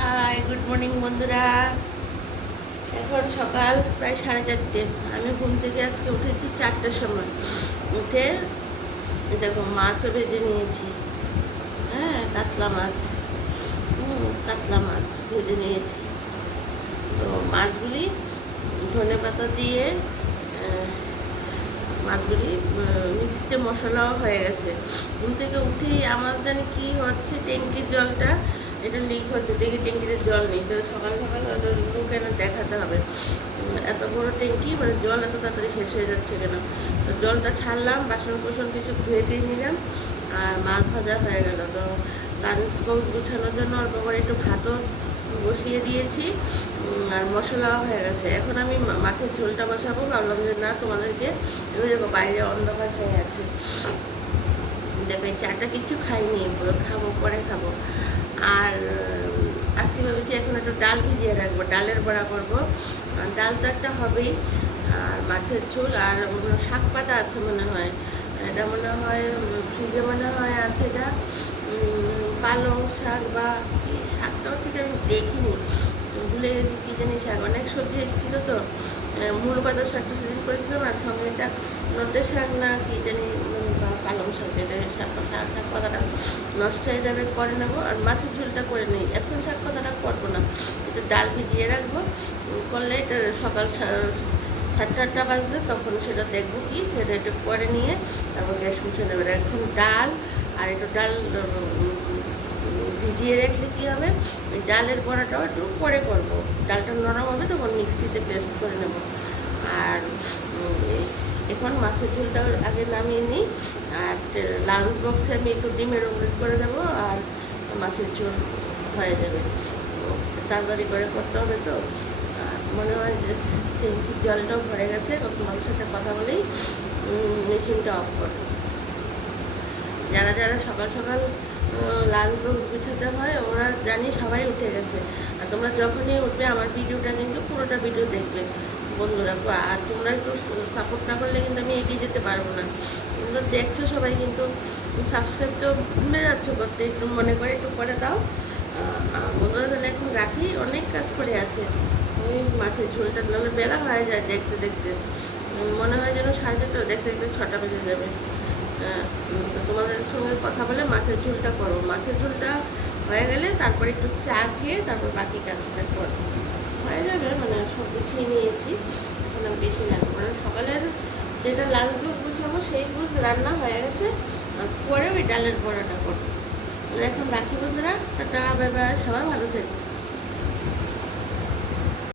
High, good morning বন্ধুরা। এখন সকাল প্রায় 4:30। আমি ঘুম থেকে আজকে উঠেছি 4টার সময়। উঠে দেখো মাছও ভেজে নিয়েছি। হ্যাঁ, কাতলা মাছ। কাতলা মাছ ভেজে নিয়েছি। তো মাছগুলি ধনেপাতা দিয়ে মাছগুলি মিক্সিতে মশলাও হয়ে গেছে। ঘুম থেকে উঠেই আমার জানি কী হচ্ছে, ট্যাঙ্কির জলটা এটা লিক হচ্ছে। দেখি ট্যাঙ্কিতে জল নেই, তো সকাল সকাল লোকে না দেখাতে হবে। এত বড় ট্যাঙ্কি, মানে জল এত তাড়াতাড়ি শেষ হয়ে যাচ্ছে কেন। তো জলটা ছাড়লাম, বাসন কোসন কিছু ধুয়ে দিয়ে নিলাম, আর মাছ ভাজা হয়ে গেল। তো লাঞ্চ বক্স গুছানোর জন্য অল্প করে একটু ভাতও বসিয়ে দিয়েছি, আর মশলাও হয়ে গেছে। এখন আমি মাছের ঝোলটা বসাবো। ভাবলাম যে না, তোমাদেরকে দেখো বাইরে অন্ধকার হয়ে আছে, দেখো এই চাটা কিছু খাইনি, খাবো পরে খাবো। আর আজকে ভেবেছি এখন একটু ডাল ভিজিয়ে রাখবো, ডালের বড়া করবো। ডাল তো একটা হবেই, আর মাছের ঝোল, আর শাক পাতা আছে মনে হয়। এটা মনে হয় ফ্রিজে মনে হয় আছে, এটা পালং শাক বা কি শাকটাও ঠিক আমি দেখিনি, ভুলে গেছি কী জানি শাক। অনেক সবজি এসেছিলো তো, মুলো পাতার শাকটা সেদিন করেছিলাম, আর সঙ্গে এটা নটের শাক না কি জানি, বা পালং শাক, যেটা শাক পাতাটা নষ্ট হয়ে যাবে, করে নেবো। আর মাছের ঝোলটা করে নিই, এখন শাক পাতাটা করবো না, একটু ডাল ভিজিয়ে রাখবো। করলে এটা সকাল 7:30 বাজবে, তখন সেটা দেখবো কি সেটা একটু করে নিয়ে তারপর গ্যাস মুছে নেবে। এখন ডাল, আর একটু ডাল ভিজিয়ে রাখলে কী হবে, ওই ডালের বড়াটাও একটু পরে করবো। ডালটা নরম হবে তখন মিক্সিতে পেস্ট করে নেব। আর এখন মাছের ঝোলটা আগে নামিয়ে নিই, আর লাঞ্চ বক্সে আমি একটু ডিমের অমলেট করে দেবো, আর মাছের ঝোল হয়ে যাবে। তাড়াতাড়ি করে করতে হবে তো। আর মনে হয় যে জলটাও ভরে গেছে, তোমাদের সাথে কথা বলেই মেশিনটা অফ করবো। যারা যারা সকাল সকাল লাঞ্চ বক্স গুছাতে হয়, ওরা জানি সবাই উঠে গেছে। আর তোমরা যখনই উঠবে আমার ভিডিওটা কিন্তু পুরোটা ভিডিও দেখবে বন্ধুরা। আর তোমরা একটু সাপোর্ট না করলে কিন্তু আমি এগিয়ে যেতে পারবো না। কিন্তু দেখছো সবাই, কিন্তু সাবস্ক্রাইব তো ভুলে যাচ্ছ করতে, একটু মনে করে একটু করে দাও বন্ধুরা। তাহলে এখন রাখি, অনেক কাজ করে আছে। ওই মাছের ঝোলটা নাহলে বেলা হয়ে যায় দেখতে দেখতে, মনে হয় যেন 4:30, দেখতে দেখতে 6টা বেজে যাবে। তোমাদের সঙ্গে কথা বলে মাছের ঝোলটা করবো। মাছের ঝোলটা হয়ে গেলে তারপরে একটু চা খেয়ে তারপর বাকি কাজটা করবো, হয়ে যাবে। মানে সব গুছিয়ে নিয়েছি, এখন আমি বেশি লাগবো। মানে সকালের যেটা লাঞ্চ বক্স গুছাবো সেই বুঝ রান্না হয়ে গেছে, পরে ওই ডালের বড়াটা করবো। এখন রাখি বন্ধুরা, টাটা, বাই বাই, সবাই ভালো থাকবে।